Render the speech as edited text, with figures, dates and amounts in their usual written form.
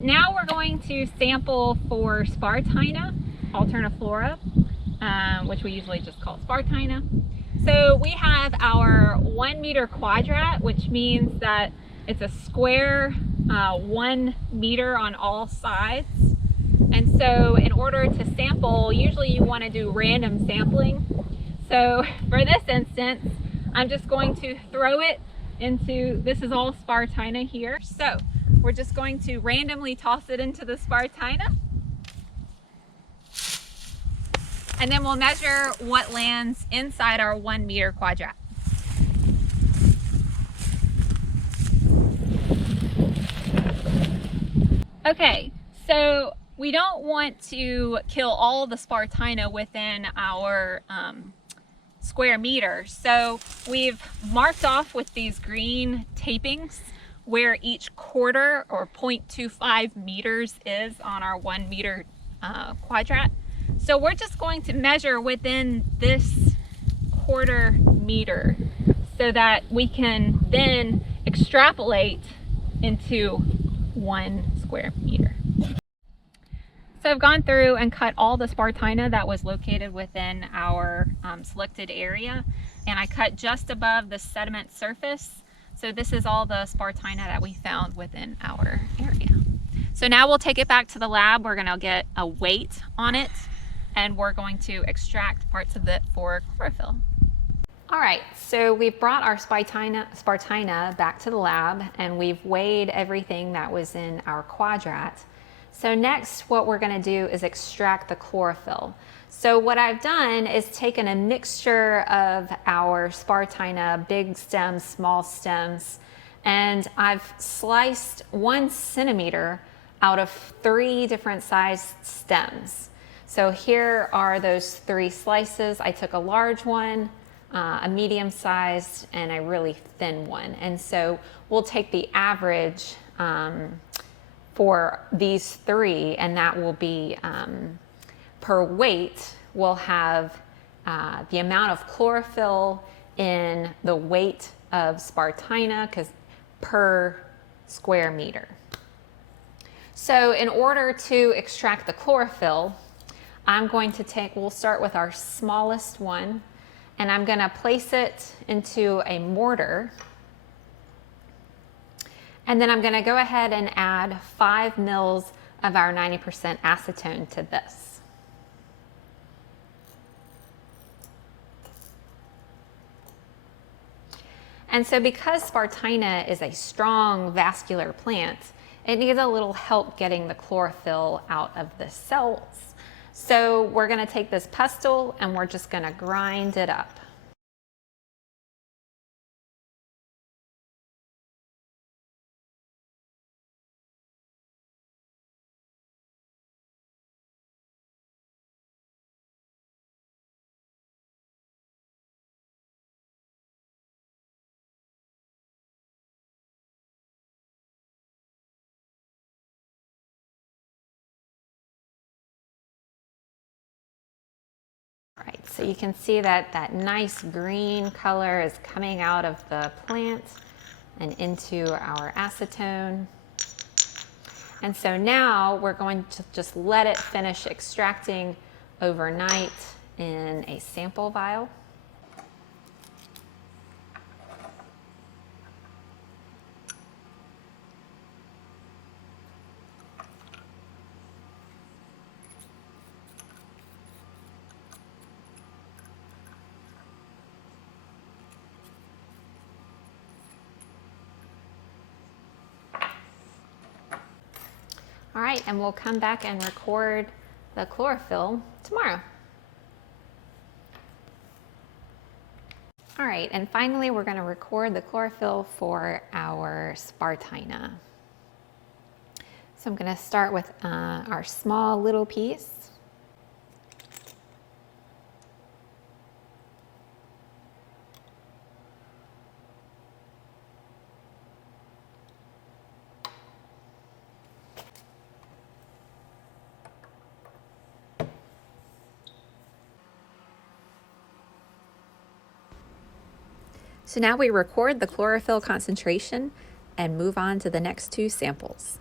Now we're going to sample for Spartina alterniflora, which we usually just call Spartina. So we have our 1 meter quadrat, which means that it's a square 1 meter on all sides. And so in order to sample, usually you want to do random sampling. So for this instance, I'm just going to throw it into, this is all Spartina here. So we're just going to randomly toss it into the Spartina. And then we'll measure what lands inside our 1 meter quadrat. Okay, so we don't want to kill all the Spartina within our square meter. So we've marked off with these green tapings where each quarter or 0.25 meters is on our 1 meter quadrat. So we're just going to measure within this quarter meter so that we can then extrapolate into 1 square meter. So I've gone through and cut all the Spartina that was located within our selected area, and I cut just above the sediment surface. So this is all the Spartina that we found within our area. So now we'll take it back to the lab. We're gonna get a weight on it, and we're going to extract parts of it for chlorophyll. All right, so we've brought our Spartina back to the lab, and we've weighed everything that was in our quadrat. So next, what we're gonna do is extract the chlorophyll. So what I've done is taken a mixture of our Spartina, big stems, small stems, and I've sliced 1 centimeter out of 3 different sized stems. So here are those 3 slices. I took a large one, a medium sized, and a really thin one. And so we'll take the average for these 3, and that will be per weight. We'll have the amount of chlorophyll in the weight of Spartina per square meter. So in order to extract the chlorophyll, I'm going to we'll start with our smallest one, and I'm going to place it into a mortar. And then I'm going to go ahead and add 5 mils of our 90% acetone to this. And so because Spartina is a strong vascular plant, it needs a little help getting the chlorophyll out of the cells. So we're going to take this pestle and we're just going to grind it up. Right, so you can see that that nice green color is coming out of the plant and into our acetone. And so now we're going to just let it finish extracting overnight in a sample vial. All right, and we'll come back and record the chlorophyll tomorrow. All right, and finally we're going to record the chlorophyll for our Spartina. So I'm going to start with our small little piece. So now we record the chlorophyll concentration and move on to the next 2 samples.